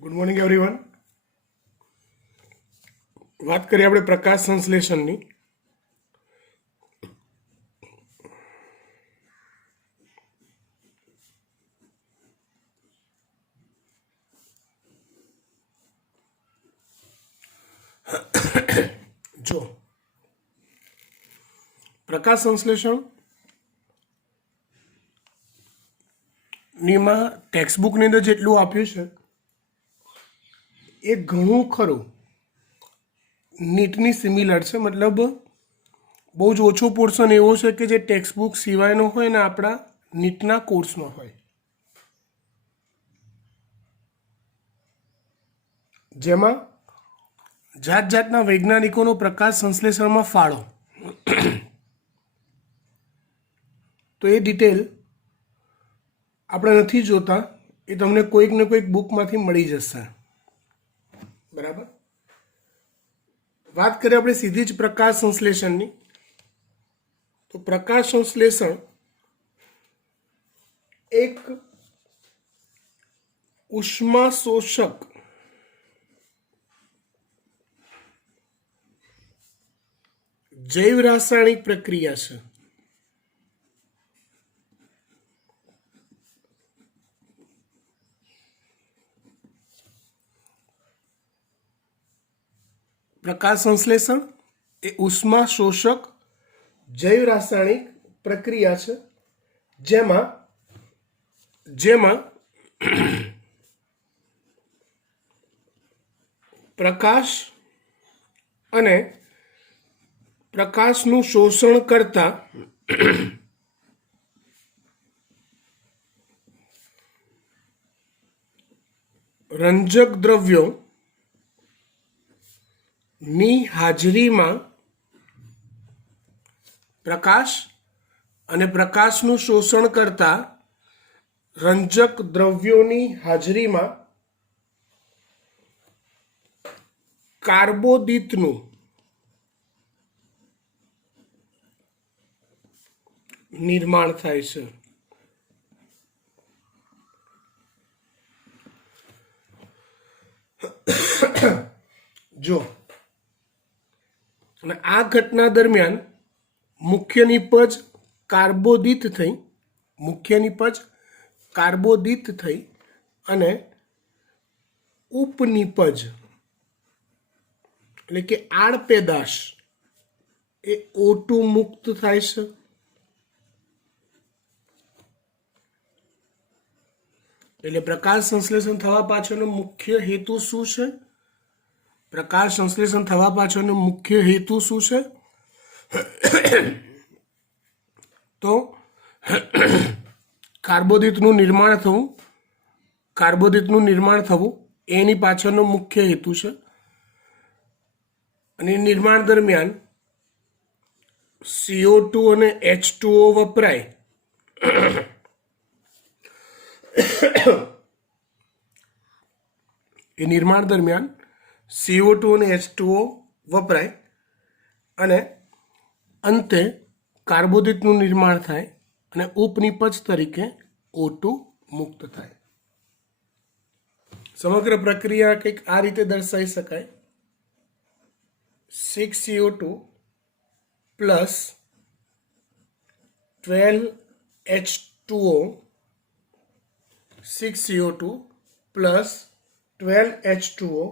Good morning everyone. વાત કરીએ આપણે પ્રકાશ સંશ્લેષણની. જો પ્રકાશ સંશ્લેષણ નીમાં ટેક્સ્ટ બુકની અંદર જેટલું આપ્યું છે એ ઘણું ખરું નીટની સિમિલર છે. મતલબ બહુ જ ઓછો પોર્શન એવો છે કે જે ટેક્સ્ટ બુક સિવાયનો હોય ને આપણા નીટના કોર્સમાં હોય, જેમાં જાત જાતના વૈજ્ઞાનિકોનો પ્રકાશ સંશ્લેષણમાં ફાળો. તો એ ડિટેલ આપણે નથી જોતા, એ તમને કોઈક ને કોઈક બુકમાંથી મળી જશે. બરાબર. વાત કરીએ આપણે સીધી જ પ્રકાશ સંશ્લેષણની. તો પ્રકાશ સંશ્લેષણ એક ઉષ્મા શોષક જૈવ રાસાયણિક પ્રક્રિયા છે. પ્રકાશ સંશ્લેષણ એ ઉષ્મા શોષક જૈવ રાસાયણિક પ્રક્રિયા છે જેમાં પ્રકાશ અને પ્રકાશનું શોષણ કરતા રંજક દ્રવ્યો ની હાજરીમાં પ્રકાશ અને પ્રકાશનું શોષણ કરતા રંજક દ્રવ્યોની હાજરીમાં કાર્બોદિતનું નિર્માણ થાય છે. જો અને આ ઘટના દરમિયાન મુખ્ય નિપજ કાર્બોદિત થઈ અને ઉપનિપજ એટલે કે આડપેદાશ એ O2 મુક્ત થાય છે. એટલે પ્રકાશ સંશ્લેષણ થવા પાછળનો મુખ્ય હેતુ શું છે? પ્રકાશ સંશ્લેષણ થવા પાછળનો મુખ્ય હેતુ શું છે? તો કાર્બોદિતનું નિર્માણ થવું એની પાછળનો મુખ્ય હેતુ છે. અને નિર્માણ દરમિયાન CO2 અને H2O વપરાય. એ નિર્માણ દરમિયાન CO2 અને H2O વપરાય અને અંતે કાર્બોદિતનું નિર્માણ થાય અને ઉપનિપજ તરીકે O2 મુક્ત થાય. સમગ્ર પ્રક્રિયા કંઈક આ રીતે દર્શાવી શકાય: 6CO2 plus 12H2O, 6CO2 plus 12H2O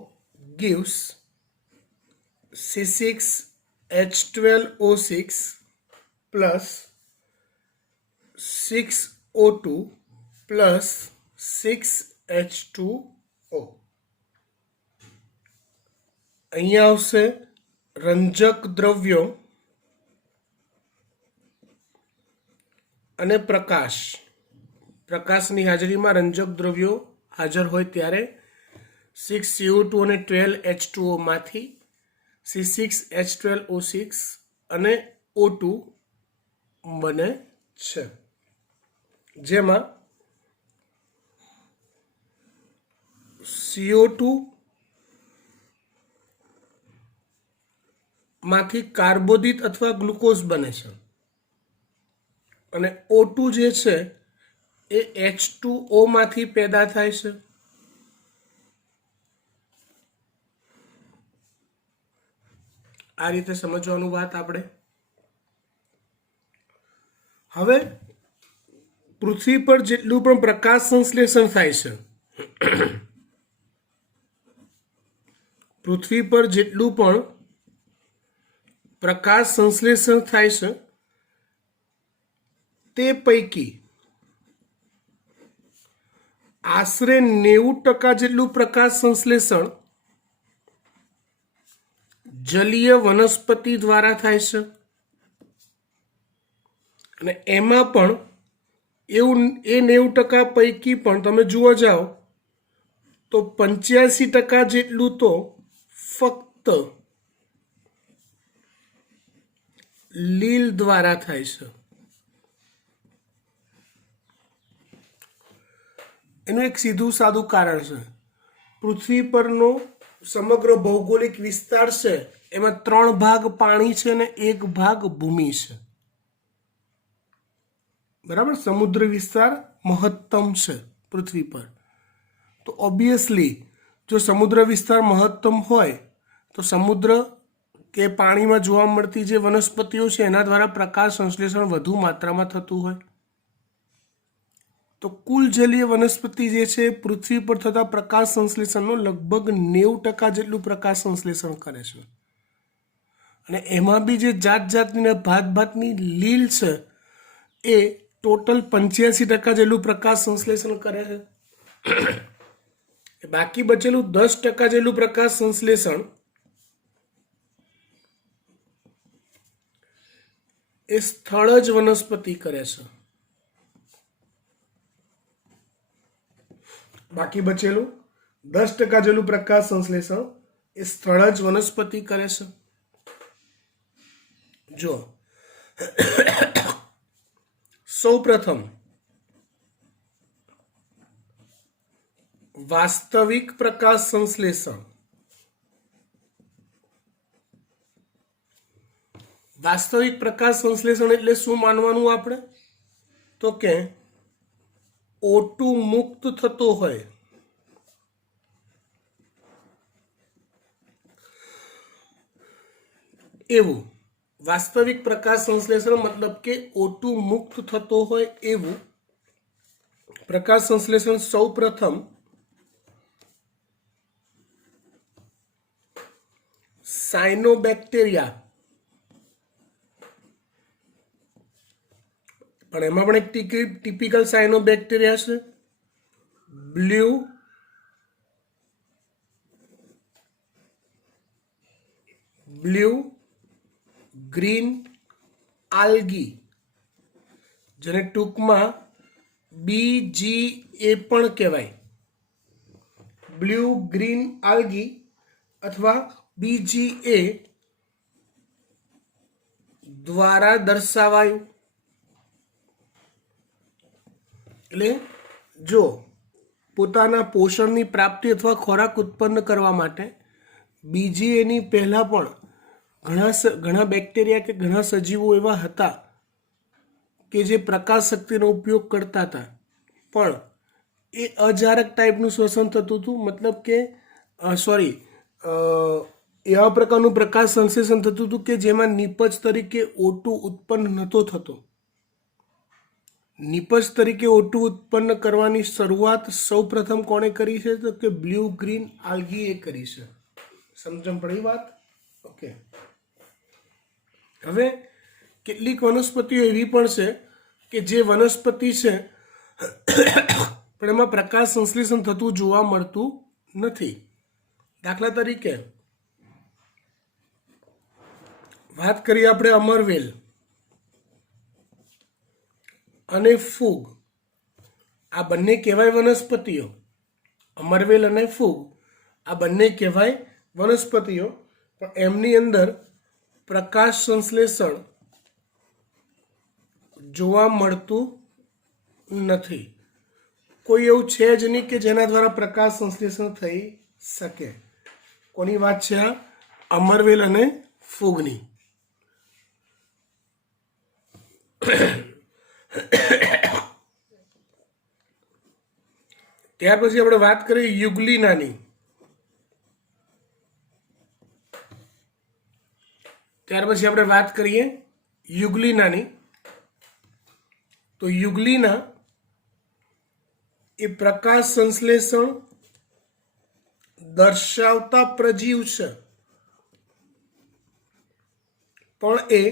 gives C6H12O6 plus 6O2 plus 6H2O. અહીંયા આવશે રંજક દ્રવ્યો અને પ્રકાશની હાજરીમાં રંજક દ્રવ્યો હાજર હોય ત્યારે 6CO2 અને 12H2O માંથી C6H12O6 અને O2 બને છે, જેમાં CO2 માંથી કાર્બોદિત અથવા ગ્લુકોઝ બને છે અને O2 જે છે એ H2O માંથી પેદા થાય છે. આ રીતે સમજવાનું વાત આપણે. હવે પૃથ્વી પર જેટલું પણ પ્રકાશ સંશ્લેષણ થાય છે, પૃથ્વી પર જેટલું પણ પ્રકાશ સંશ્લેષણ થાય છે તે પૈકી આશરે 90% જેટલું પ્રકાશ સંશ્લેષણ જલીય વનસ્પતિ દ્વારા થાય છે. અને એમાં પણ એવું એ 90% પૈકી પણ તમે જોવા જાઓ તો 85% જેટલું તો ફક્ત લીલ દ્વારા થાય છે. એનું એક સીધું સાદું કારણ છે. પૃથ્વી પરનો સમગ્ર ભૌગોલિક વિસ્તાર છે એમાં 3 ભાગ પાણી છે અને 1 ભાગ ભૂમિ છે. બરાબર, સમુદ્ર વિસ્તાર મહત્તમ છે પૃથ્વી પર. તો ઓબ્વિયસલી જો સમુદ્ર વિસ્તાર મહત્તમ હોય તો સમુદ્ર કે પાણીમાં જોવા મળતી જે વનસ્પતિઓ છે એના દ્વારા પ્રકાશ સંશ્લેષણ વધુ માત્રામાં થતું હોય. તો કુલ જલીય વનસ્પતિ જે છે પૃથ્વી પર થતા પ્રકાશ સંશ્લેષણનો લગભગ 90% જેટલું પ્રકાશ સંશ્લેષણ કરે છે. અને એમાં બી જે જાત જાતની ભાત ભાતની લીલ છે એ ટોટલ 85% જેટલું પ્રકાશ સંશ્લેષણ કરે છે. બાકી બચેલું 10% જેટલું પ્રકાશ સંશ્લેષણ એ સ્થળ જ વનસ્પતિ કરે છે. બાકી બચેલું 10% જેટલું પ્રકાશ સંશ્લેષણ એ સ્થળ જ વનસ્પતિ કરે છે. જો સૌ પ્રથમ વાસ્તવિક પ્રકાશ સંશ્લેષણ. વાસ્તવિક પ્રકાશ સંશ્લેષણ એટલે શું માનવાનું આપણે? તો કે O2 મુક્ત થતો હોય એવું વાસ્તવિક પ્રકાશ સંશ્લેષણ, મતલબ કે O2 મુક્ત થતો હોય એવું પ્રકાશ સંશ્લેષણ સૌ પ્રથમ સાયનોબેક્ટેરિયા, પણ એમાં પણ એક ટિપિકલ સાયનોબેક્ટેરિયા છે, બ્લુ ગ્રીન આલ્ગી, જેને ટૂંકમાં BGA પણ કહેવાય. બ્લુ ગ્રીન આલ્ગી અથવા BGA દ્વારા દર્શાવાયું. એટલે જો પોતાના પોષણની પ્રાપ્તિ અથવા ખોરાક ઉત્પન્ન કરવા માટે BGAની પહેલાં પણ ઘણા બેક્ટેરિયા કે ઘણા સજીવો એવા હતા કે જે પ્રકાશ શક્તિનો ઉપયોગ કરતા હતા, પણ એ અજારક ટાઈપનું શ્વસન થતું હતું. મતલબ કે એવા પ્રકારનું પ્રકાશ સંશ્લેષણ થતું હતું કે જેમાં નિપજ તરીકે O2 ઉત્પન્ન નહોતો થતો. નિપજ તરીકે O2 ઉત્પન્ન કરવાની શરૂઆત સૌ પ્રથમ કોણે કરી છે? તો કે બ્લુ ગ્રીન આલ્ગીએ કરી છે. સમજણ પડી વાત? ઓકે. હવે કેટલીક વનસ્પતિઓ એવી પણ છે કે જે વનસ્પતિ છે પણ એમાં પ્રકાશ સંશ્લેષણ થતું જોવા મળતું નથી. દાખલા તરીકે વાત કરીએ આપણે અમરવેલ અને ફૂગ. આ બંને કહેવાય વનસ્પતિઓ. અમરવેલ અને ફૂગ આ બંને કહેવાય વનસ્પતિઓ, પણ એમની અંદર પ્રકાશ સંશ્લેષણ જોવા મળતું નથી. કોઈ એવું છે જ નહીં કે જેના દ્વારા પ્રકાશ સંશ્લેષણ થઈ શકે. કોની વાત છે આ? અમરવેલ અને ફૂગની. ત્યાર પછી આપણે વાત કરીએ યુગ્લિનાની. ત્યાર પછી આપણે વાત કરીએ યુગ્લિનાની. તો યુગ્લિના એ પ્રકાશ સંશ્લેષણ દર્શાવતા પ્રજીવ છે, પણ એ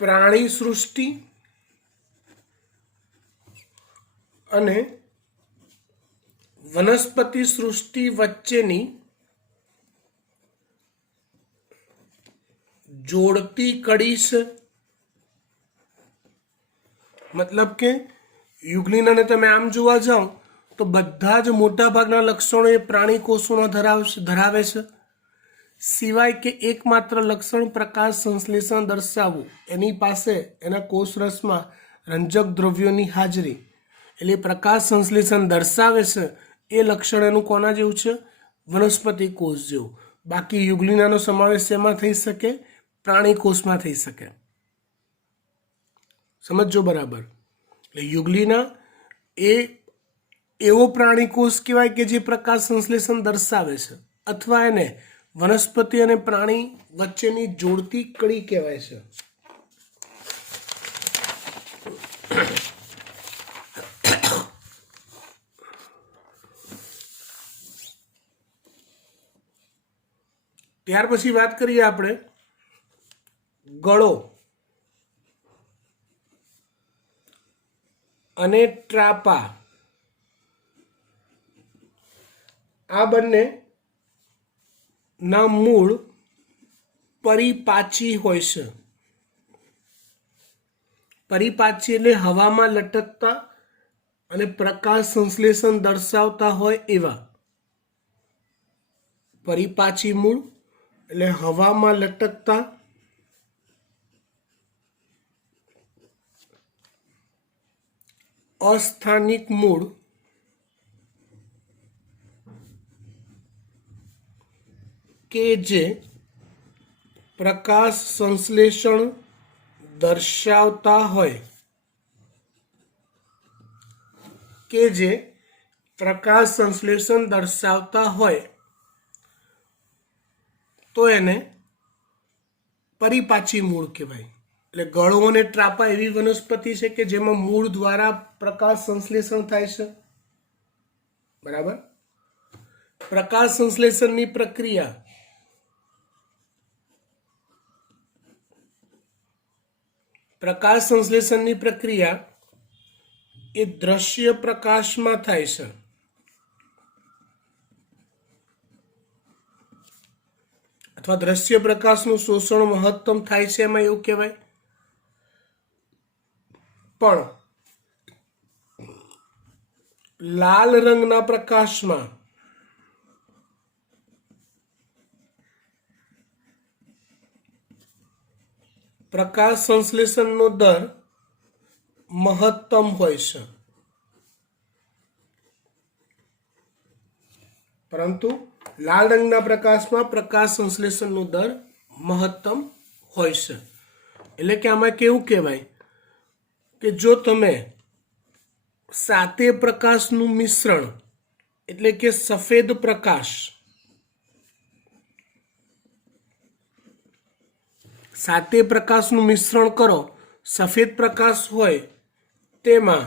પ્રાણી સૃષ્ટિ અને વનસ્પતિ સૃષ્ટિ વચ્ચેની જોડતી કડી છે. મતલબ કે યુગ્લિનાને તમે આમ જોવા જાઓ તો બધા જ મોટા ભાગના લક્ષણો એ પ્રાણી કોષોના ધરાવે છે, સિવાય કે એકમાત્ર લક્ષણ પ્રકાશ સંશ્લેષણ દર્શાવવું. એની પાસે એના કોષરસમાં રંજક દ્રવ્યોની હાજરી, એટલે પ્રકાશ સંશ્લેષણ દર્શાવે છે એ લક્ષણ એનું કોના જેવું છે? વનસ્પતિ કોષ જેવું. બાકી યુગ્લિનાનો સમાવેશ એમાં થઈ શકે? પ્રાણી કોષમાં થઈ શકે. સમજો બરાબર. એટલે યુગ્લિના એ એવો પ્રાણી કોષ કહેવાય કે જે પ્રકાશ સંશ્લેષણ દર્શાવે છે, અથવા એને વનસ્પતિ અને પ્રાણી વચ્ચેની જોડતી કડી કહેવાય છે. ત્યાર પછી વાત કરીએ આપણે ગળો અને ટ્રાપા. આ બંને ના મૂળ પરિપાચી હોય છે. પરિપાચી એટલે હવામાં લટકતા અને પ્રકાશ સંશ્લેષણ દર્શાવતા હોય એવા. પરિપાચી મૂળ એટલે હવામાં લટકતા અસ્થાનિક મૂળ કે જે પ્રકાશ સંશ્લેષણ દર્શાવતા હોય, તો એને પરિપાચી મૂળ કહેવાય. એટલે ગળો અને ટ્રાપા એવી વનસ્પતિ છે કે જેમાં મૂળ દ્વારા પ્રકાશ સંશ્લેષણ થાય છે. બરાબર. પ્રકાશ સંશ્લેષણની પ્રક્રિયા એ દ્રશ્ય પ્રકાશમાં થાય છે. અથવા દ્રશ્ય પ્રકાશનું શોષણ મહત્તમ થાય છે, એમાં એવું કહેવાય. પણ લાલ રંગના પ્રકાશમાં પ્રકાશ સંશ્લેષણનો દર મહત્તમ હોય છે, પરંતુ લાલ રંગના પ્રકાશમાં પ્રકાશ સંશ્લેષણનો દર મહત્તમ હોય છે. એટલે કે આમાં કેવું કહેવાય કે જો તમે સાતે પ્રકાશનું મિશ્રણ, એટલે કે સફેદ પ્રકાશ, સાતે પ્રકાશનું મિશ્રણ કરો, સફેદ પ્રકાશ હોય તેમાં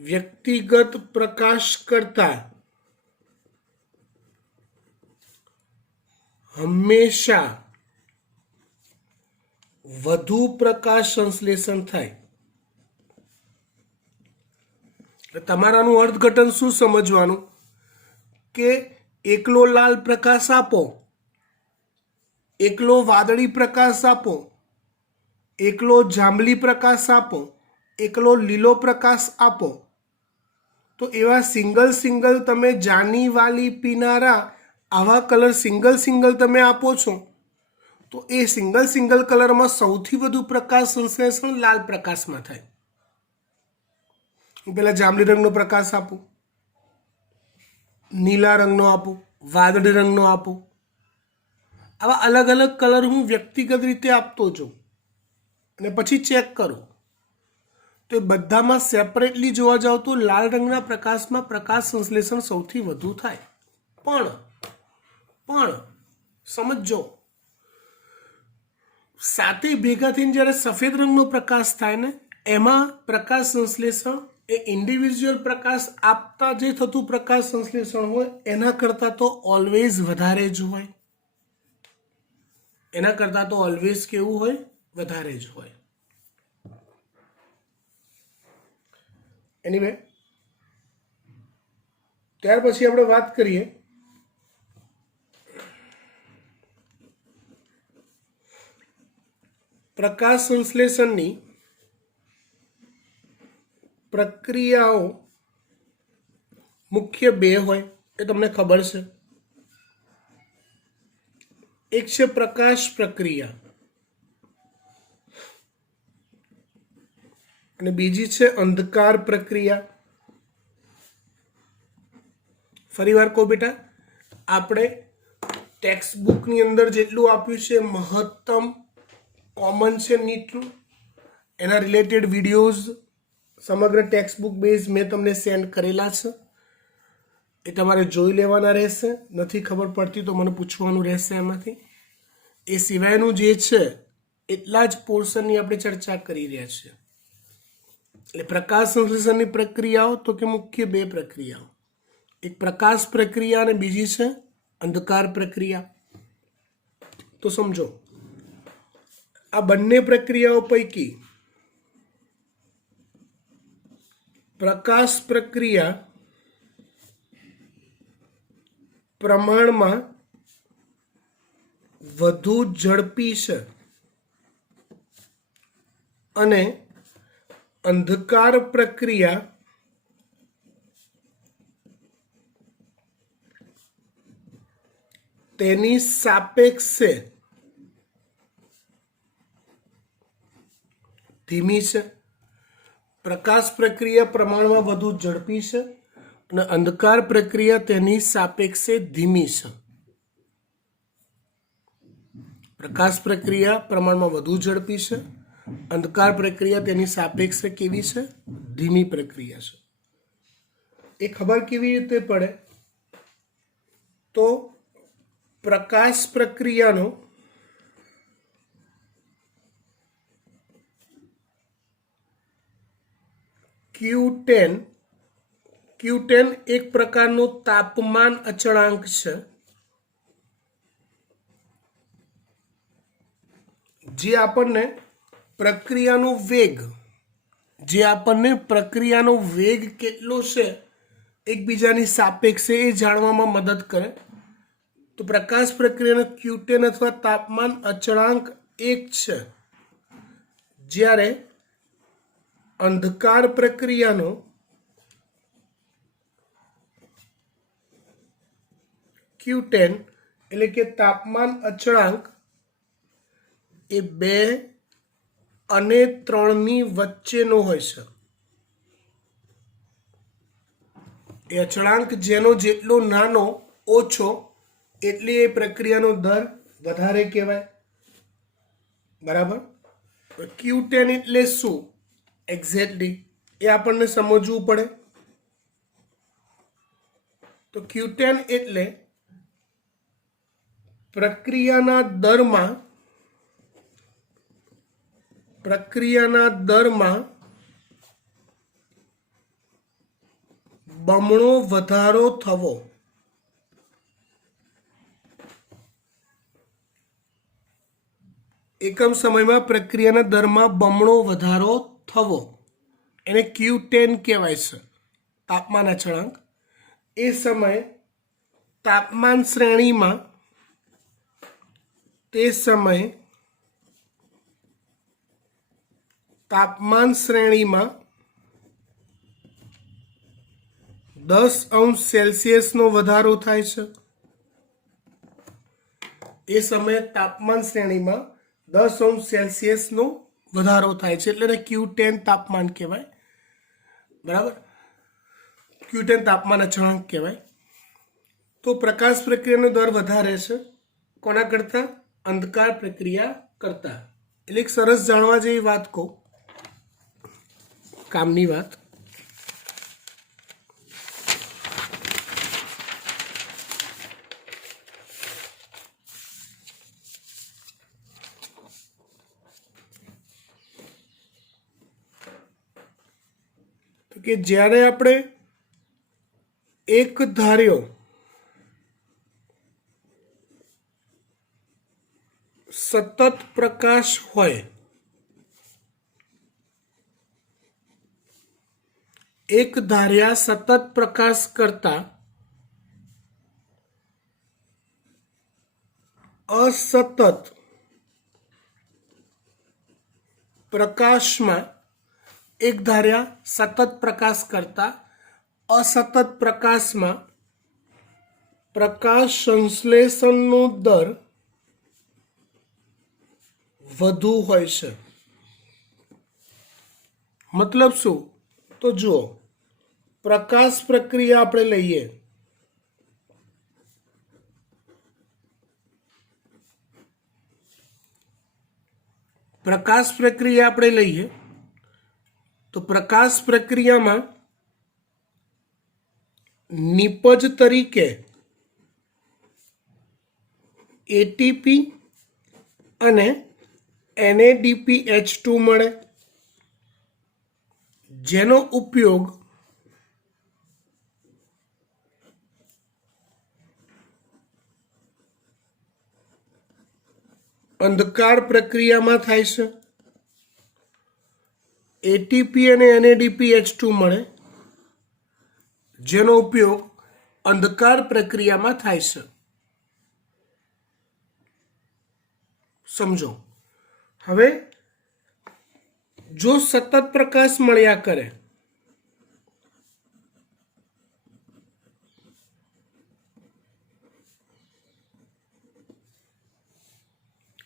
વ્યક્તિગત પ્રકાશ કરતા હંમેશા વધુ પ્રકાશ સંશ્લેષણ થાય. તમારાનું અર્થઘટન શું સમજવાનું કે એકલો લાલ પ્રકાશ આપો, એકલો વાદળી પ્રકાશ આપો, એકલો જાંબલી પ્રકાશ આપો, એકલો લીલો પ્રકાશ આપો, તો એવા સિંગલ તમે જાની વાલી પીનારા આવા કલર સિંગલ તમે આપો છો, તો એ સિંગલ કલરમાં સૌથી વધુ પ્રકાશ સંશ્લેષણ લાલ પ્રકાશમાં થાય. હું પેલા જાંબલી રંગનો પ્રકાશ આપું, નીલા રંગનો આપું, વાદળી રંગનો આપું, આવા અલગ કલર હું વ્યક્તિગત રીતે આપતો જાઉં અને પછી ચેક કરું તો એ બધામાં સેપરેટલી જોવા જાવ તો લાલ રંગના પ્રકાશમાં પ્રકાશ સંશ્લેષણ સૌથી વધુ થાય. પણ પણ સમજો સાથે ભેગા થઈને જ્યારે સફેદ રંગનો પ્રકાશ થાય ને એમાં પ્રકાશ સંશ્લેષણ એ ઇન્ડિવિજ્યુઅલ પ્રકાશ આપતા જે થતું પ્રકાશ સંશ્લેષણ હોય એના કરતાં તો ઓલવેઝ વધારે જ હોય, એના કરતાં તો ઓલવેઝ કેવું હોય, વધારે જ હોય. એનીવે ત્યાર પછી આપણે વાત કરીએ પ્રકાશ સંશ્લેષણની પ્રક્રિયાઓ મુખ્ય બે હોય એ તમને ખબર છે. એક છે પ્રકાશ પ્રક્રિયા અને બીજી છે અંધકાર પ્રક્રિયા. ફરીવાર કહો બેટા, આપણે ટેક્સ્ટ બુકની અંદર જેટલું આપ્યું છે મહત્તમ કોમન છે નીટનું, એના રિલેટેડ વિડીયોઝ સમગ્ર ટેક્સ્ટ બુક બેઝ મેં તમને સેન્ડ કરેલા છે, એ તમારે જોઈ લેવાના રહેશે. નથી ખબર પડતી તો મને પૂછવાનું રહેશે એમાંથી. એ સિવાયનું જે છે એટલા જ પોર્શનની આપણે ચર્ચા કરી રહ્યા છીએ. એટલે પ્રકાશ સંશ્લેષણની પ્રક્રિયાઓ તો કે મુખ્ય બે પ્રક્રિયાઓ, એક પ્રકાશ પ્રક્રિયા અને બીજી છે અંધકાર પ્રક્રિયા. તો સમજો આ બંને પ્રક્રિયાઓ પૈકી પ્રકાશ પ્રક્રિયા પ્રમાણમાં વધુ ઝડપી છે અને અંધકાર પ્રક્રિયા તેની સાપેક્ષે ધીમી છે. પ્રકાશ પ્રક્રિયા પ્રમાણમાં વધુ ઝડપી છે અને અંધકાર પ્રક્રિયા તેની સાપેક્ષે ધીમી છે. પ્રકાશ પ્રક્રિયા પ્રમાણમાં વધુ ઝડપી છે, અંધકાર પ્રક્રિયા તેની સાપેક્ષે કેવી છે, ધીમી પ્રક્રિયા છે. એ ખબર કેવી રીતે પડે? તો પ્રકાશ પ્રક્રિયાનો Q10 એક પ્રકારનો તાપમાન અચળાંક છે જે આપણને પ્રક્રિયાનો વેગ કેટલો છે એકબીજાની સાપેક્ષે એ જાણવામાં મદદ કરે. તો પ્રકાશ પ્રક્રિયાનો Q10 અથવા તાપમાન અચળાંક 1 છે, જ્યારે અંધકાર પ્રક્રિયાનો Q10 એટલે કે તાપમાન અચળાંક એ 2 અને 3ની વચ્ચેનો હોય છે. એ અચળાંક જેનો જેટલો નાનો ઓછો એટલે એ પ્રક્રિયાનો દર વધારે કહેવાય. બરાબર? Q10 એટલે શું એક્ઝેક્ટલી એ આપણને સમજવું પડે. તો Q10 એટલે પ્રક્રિયાના દરમાં બમણો વધારો થવો. એકમ સમયમાં પ્રક્રિયાના દરમાં બમણો વધારો થવો એને Q10 કહેવાય છે, તાપમાન અચળાંક. એ સમયે તાપમાન શ્રેણીમાં 10°C વધારો થાય છે. એ સમયે તાપમાન શ્રેણીમાં 10°C વધારો થાય છે એટલે Q10 તાપમાન કહેવાય. બરાબર? Q10 તાપમાન અચળાંક કહેવાય. તો પ્રકાશ પ્રક્રિયાનો દર વધારે છે કોના કરતાં? અંધકાર પ્રક્રિયા કરતાં. એટલે એક સરસ જાણવા જેવી વાત કહું, કામની વાત. કે જ્યારે આપણે એક ધાર્યો સતત પ્રકાશ હોય, એક ધાર્યા સતત પ્રકાશ કરતા અસતત પ્રકાશમાં, એક ધાર્યા સતત પ્રકાશ કરતા અસતત પ્રકાશમાં પ્રકાશ સંશ્લેષણનો દર વધુ હોય છે. મતલબ શું? તો જુઓ, પ્રકાશ પ્રક્રિયા આપણે લઈએ, પ્રકાશ પ્રક્રિયા આપણે લઈએ તો પ્રકાશ પ્રક્રિયામાં નિપજ તરીકે એટીપી અને NADPH2 મળે, જેનો ઉપયોગ અંધકાર પ્રક્રિયામાં થાય છે. એટીપી અને NADPH2 મળે, જેનો ઉપયોગ અંધકાર પ્રક્રિયામાં થાય છે. સમજો. હવે જો સતત પ્રકાશ મળ્યા કરે,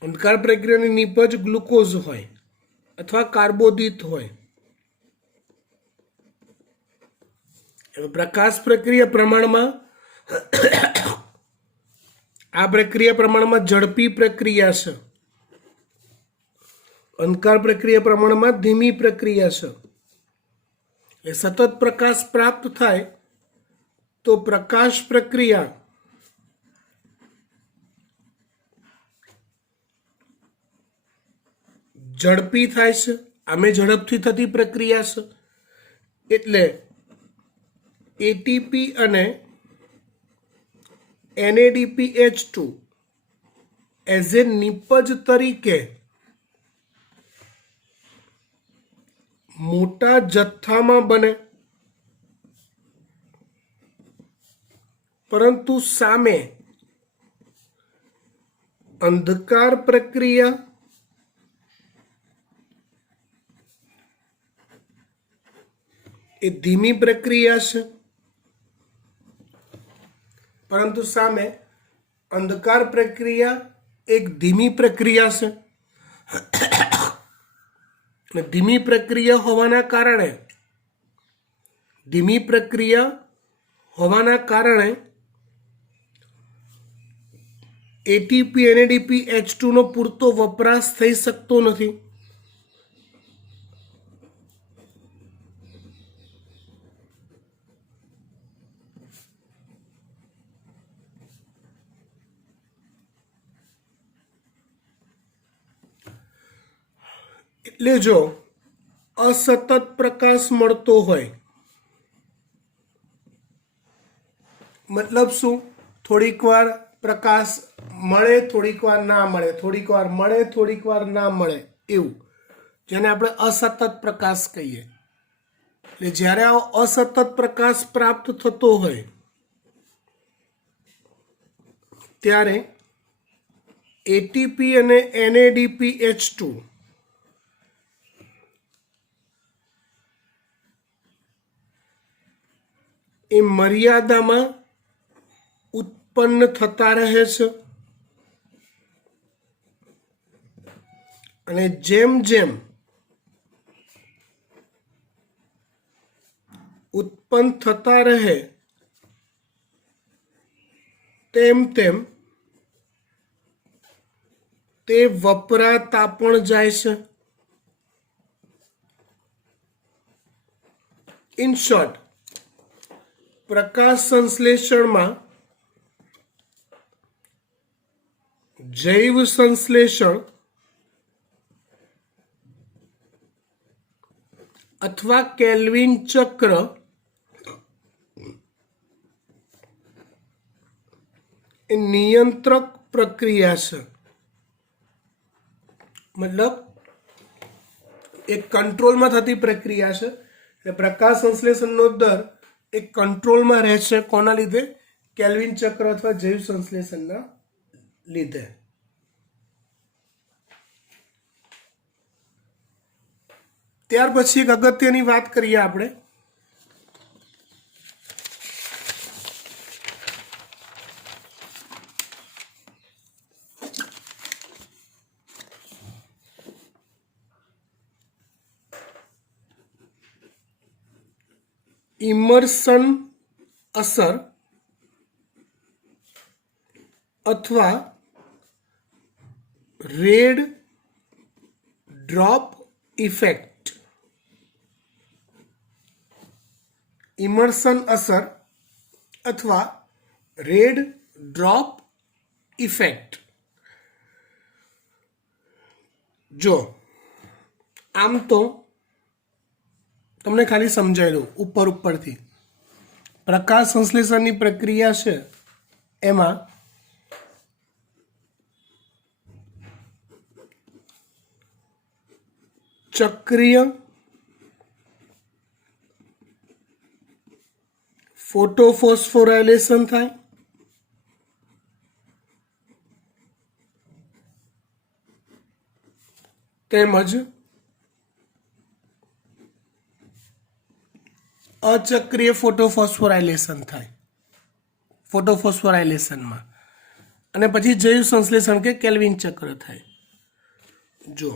અંધકાર પ્રક્રિયાની નિપજ ગ્લુકોઝ હોય અથવા કાર્બોદિત હોય, પ્રકાશ પ્રક્રિયા પ્રમાણમાં આ પ્રક્રિયા પ્રમાણમાં ઝડપી પ્રક્રિયા છે, અંધકાર પ્રક્રિયા પ્રમાણમાં ધીમી પ્રક્રિયા છે. એ સતત પ્રકાશ પ્રાપ્ત થાય તો પ્રકાશ પ્રક્રિયા ઝડપી થાય છે. આમે ઝડપથી થતી પ્રક્રિયા છે, એટલે એટીપી અને NADPH2 એઝ એ નિપજ તરીકે મોટા જથ્થામાં બને, પરંતુ સામે અંધકાર પ્રક્રિયા એ ધીમી પ્રક્રિયા છે, પરંતુ સામે અંધકાર પ્રક્રિયા એક ધીમી પ્રક્રિયા છે. ધીમી પ્રક્રિયા હોવાના કારણે એટીપી NADPH2 નો પૂરતો વપરાશ થઈ શકતો નથી. એટલે જો અસતત પ્રકાશ મળતો હોય, મતલબ શું? થોડીક વાર પ્રકાશ મળે, થોડીક વાર ના મળે, થોડીક વાર મળે, થોડીક વાર ના મળે, એવું, જેને આપણે અસતત પ્રકાશ કહીએ. એટલે જ્યારે આ અસતત પ્રકાશ પ્રાપ્ત થતો હોય ત્યારે એટીપી અને NADPH2 એ મર્યાદામાં ઉત્પન્ન થતા રહે છે, અને જેમ જેમ ઉત્પન્ન થતા રહે તેમ તેમ તે વપરાતા પણ જાય છે. ઇન શોર્ટ, પ્રકાશ સંશ્લેષણમાં જૈવ સંશ્લેષણ अथवा केल्विन चक्र ए नियंत्रक प्रक्रिया है। मतलब एक कंट्रोल में थती प्रक्रिया है। प्रकाश संश्लेषण नो दर एक कंट्रोल में रहेशे कोना लीधे? केल्विन चक्र अथवा जैव संश्लेषण ना लीधे। त्यार पछी एक अगत्यनी बात करिए आपणे इमर्सन असर अथवा रेड ड्रॉप इफेक्ट। इमर्सन असर अथवा रेड ड्रॉप इफेक्ट। जो आम तो तमने खाली समझाई दो ऊपर थी। प्रकाश संश्लेषण की प्रक्रिया है एमा चक्रीय फोटोफोस्फोराइलेशन थाय, तेमज अचक्रिय फोटोफोस्फोराइलेशन थाय। फोटोफोस्फोराइलेशन में अने पछी जैव संश्लेषण के केल्विन चक्र थाय। जो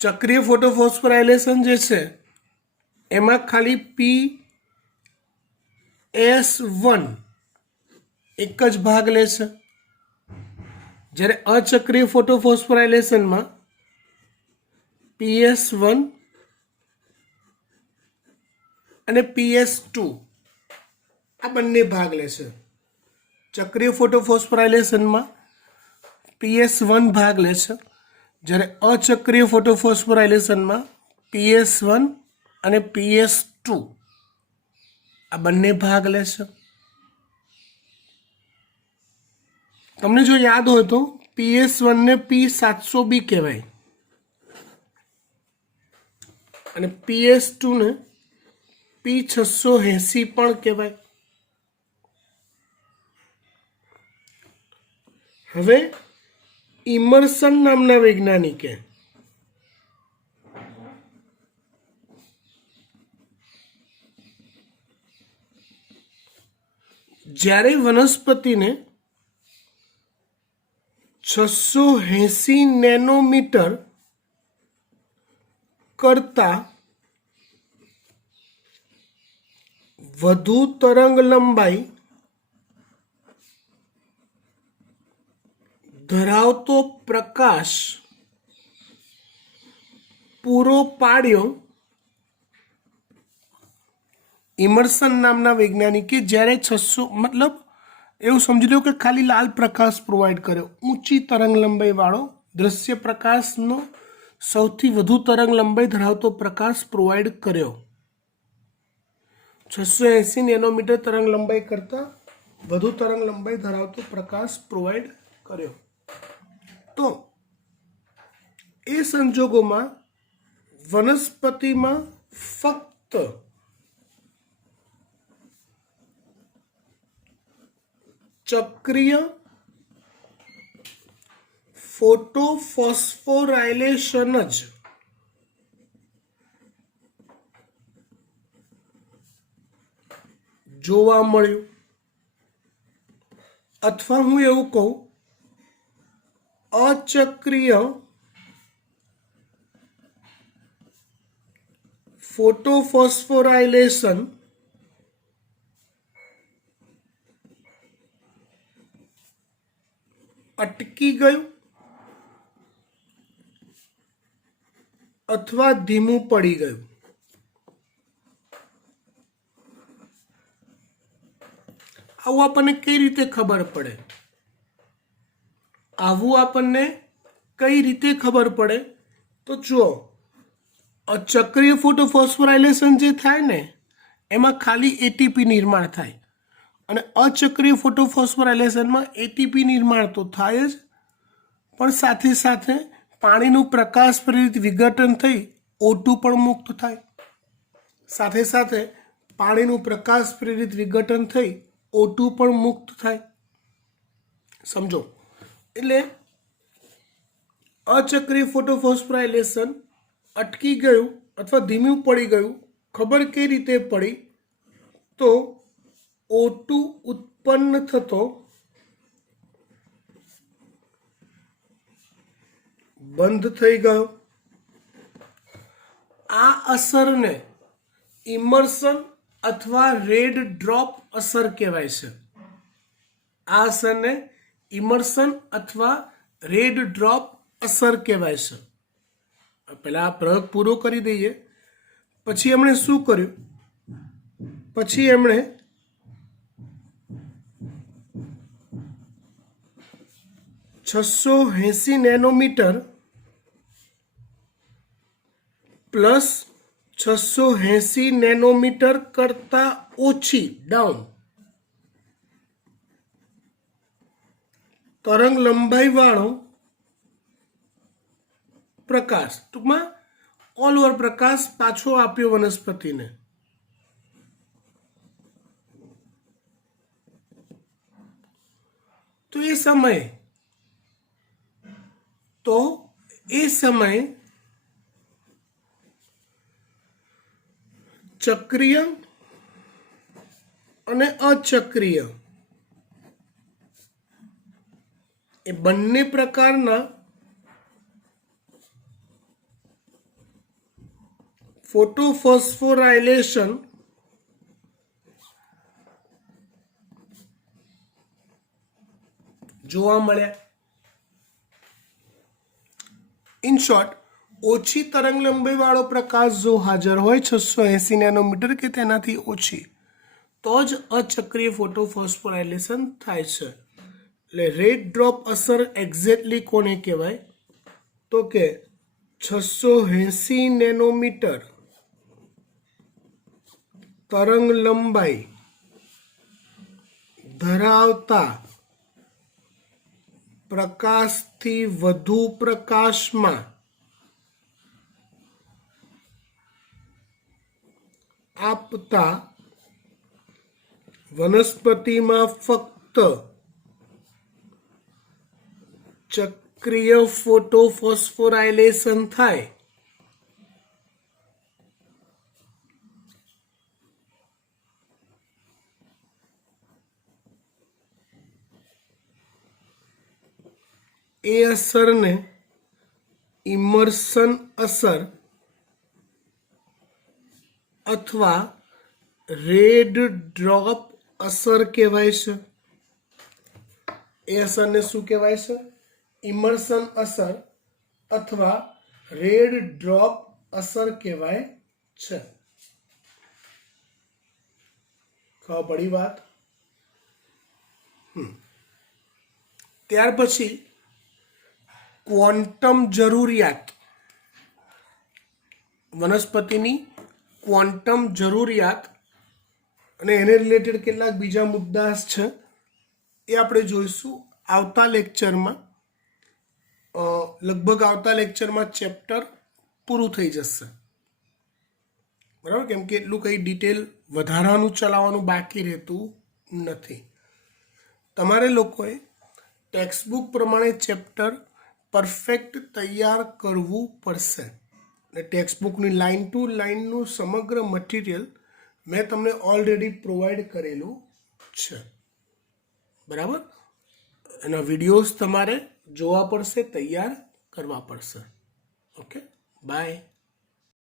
चक्रीय फोटोफोस्फोराइलेशन जे छे एमां खाली PS1 एक ज भाग ले छे, ज्यारे अचक्रीय फोटोफोस्फोराइलेशन में PS1 અને PS2 આ બંને ભાગ લેશે। ચક્રીય ફોટોફોસ્ફોરાઇલેશનમાં PS1 ભાગ લેશે, જ્યારે અચક્રીય ફોટોફોસ્ફોરાઇલેશનમાં PS1 અને PS2 આ બંને ભાગ લેશે। તમને જો યાદ હોય તો PS1 ને P700B કહેવાય અને PS2 ને P680 પણ કહેવાય। હવે ઇમર્સન નામના વૈજ્ઞાનિકે જ્યારે વનસ્પતિને 680 નેનોમીટર કરતા વધુ તરંગ લંબાઈ ધરાવતો પ્રકાશ પૂરો પાડ્યો। ઇમર્સન નામના વૈજ્ઞાનિકે જ્યારે 600 मतलब એવું સમજી લો કે ખાલી લાલ પ્રકાશ પ્રોવાઈડ કર્યો, ઊંચી તરંગ લંબાઈ વાળો દૃશ્ય પ્રકાશનો સૌથી વધુ તરંગ લંબાઈ ધરાવતો પ્રકાશ પ્રોવાઈડ કર્યો। 680 નેનોમીટર तरंग लंबाई करता વધુ तरंग लंबाई धरावतो प्रकाश प्रोवाइड कर्यो। तो ए संजोगों में वनस्पति में फक्त चक्रीय फोटोफोस्फोराइलेशन ज જોવા મળ્યું। અથવા હું એવું કહું અચક્રીય फोटोफोस्फोराइलेशन અટકી ગયું અથવા ધીમું પડી ગયું। આવું આપણને કઈ રીતે ખબર પડે? આવું આપણને કઈ રીતે ખબર પડે? તો જુઓ, ચક્રીય ફોટોફોસ્ફોરાયલેશન જે થાય ને એમાં ખાલી એટીપી નિર્માણ થાય, અને અચક્રીય ફોટોફોસ્ફોરાયલેશનમાં એટીપી નિર્માણ તો થાય જ, પણ સાથે સાથે પાણીનું પ્રકાશ પ્રેરિત વિઘટન થઈ O2 પણ મુક્ત થાય, સાથે સાથે પાણીનું પ્રકાશ પ્રેરિત વિઘટન થઈ O2 પણ મુક્ત થાય. સમજો, એટલે અચક્રીય ફોટોફોસ્ફોરાયલેશન અટકી ગયું અથવા ધીમું પડી ગયું. ખબર કઈ રીતે પડી? તો O2 ઉત્પન્ન થતો બંધ થઈ ગયો. આ અસરને ઇમર્શન અથવા રેડ ડ્રોપ અસર કહેવાય છે. આ અસરને ઇમર્શન અથવા રેડ ડ્રોપ અસર કહેવાય છે. પહેલા આ પ્રયોગ પૂરો કરી દઈએ. પછી એમણે શું કર્યું? પછી એમણે $680 નેનોમીટર પ્લસ 680 નેનોમીટર કરતા ઓછી ડાઉન તરંગ લંબાઈ વાળો પ્રકાશ, ટૂંકમાં ઓલ ઓવર પ્રકાશ પાછો આપ્યો વનસ્પતિને. તો એ સમયે ચક્રીય અને અચક્રીય એ બંને પ્રકારના ફોટોફોસ્ફોરાયલેશન જોવા મળ્યા. ઇન શોર્ટ, ઓછી તરંગ લંબાઈ વાળો પ્રકાશ જો હાજર હોય 680 નેનોમીટર કે તેનાથી ઓછી, તો જ અચક્રીય ફોટોફોસ્ફોરાયલેશન થાય છે. એટલે રેડ ડ્રોપ અસર એક્ઝેક્ટલી કોને કહેવાય? તો કે 680 નેનોમીટર તરંગ લંબાઈ ધરાવતા પ્રકાશથી વધુ પ્રકાશમાં આપતા વનસ્પતિમાં ફક્ત ચક્રીય ફોટોફોસ્ફોરાયલેશન થાય. એ અસરને ઇમર્શન અસર અથવા રેડ ડ્રોપ અસર કહેવાય છે. એ અસરને શું કહેવાય છે? ઇમર્શન અસર અથવા રેડ ડ્રોપ અસર કહેવાય છે. ખબર પડી વાત? ત્યાર પછી ક્વોન્ટમ જરૂરિયાત, વનસ્પતિની ક્વોન્ટમ જરૂરિયાત અને એને રિલેટેડ કેટલાક બીજા મુદ્દા છે એ આપણે જોઈશું આવતા લેક્ચરમાં. લગભગ આવતા લેક્ચરમાં ચેપ્ટર પૂરું થઈ જશે, બરાબર? કેમ કે એટલું કંઈ ડિટેલ વધારાનું ચલાવવાનું બાકી રહેતું નથી. તમારે લોકોએ ટેક્સ્ટબુક પ્રમાણે ચેપ્ટર પરફેક્ટ તૈયાર કરવું પડશે. અને ટેક્સ્ટબુકની લાઇન ટુ લાઇનનું સમગ્ર મટીરિયલ મેં તમને ઓલરેડી પ્રોવાઈડ કરેલું છે, બરાબર? એના વિડીયોઝ તમારે જોવા પડશે, તૈયાર કરવા પડશે. Okay, by.